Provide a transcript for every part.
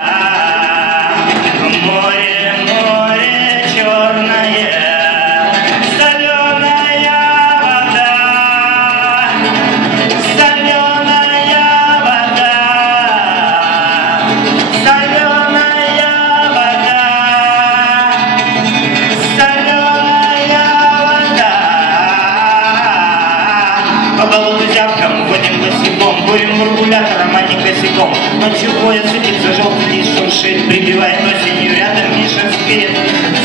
Море, море черное, соленая вода, соленая вода, соленая вода, соленая вода. По болоту зябком водим босиком, бурим бурбулятором, а не косяком. Ночью пояс садится, желтый лист шуршит, прибивает осенью рядом Миша спит.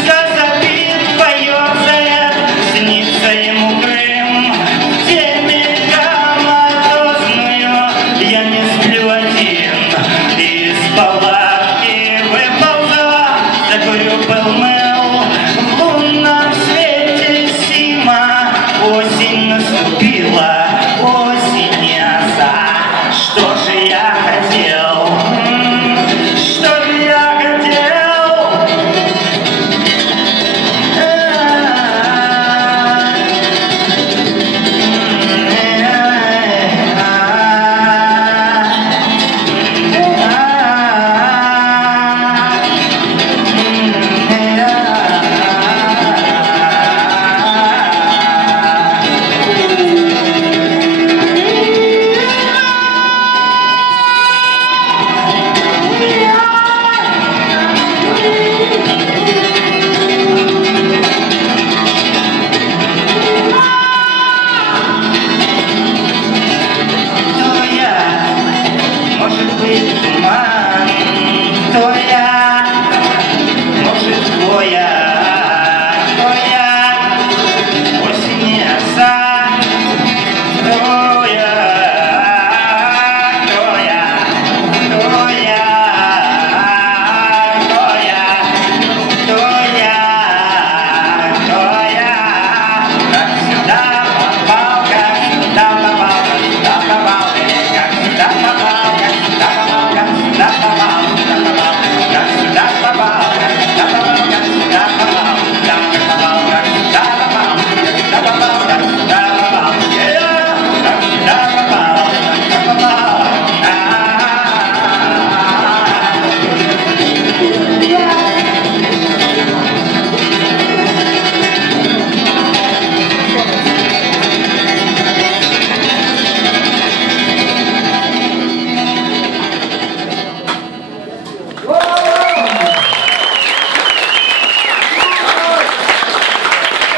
Засопит, поёрзает, снится ему Крым. Темика морозную я не сплю один, и спала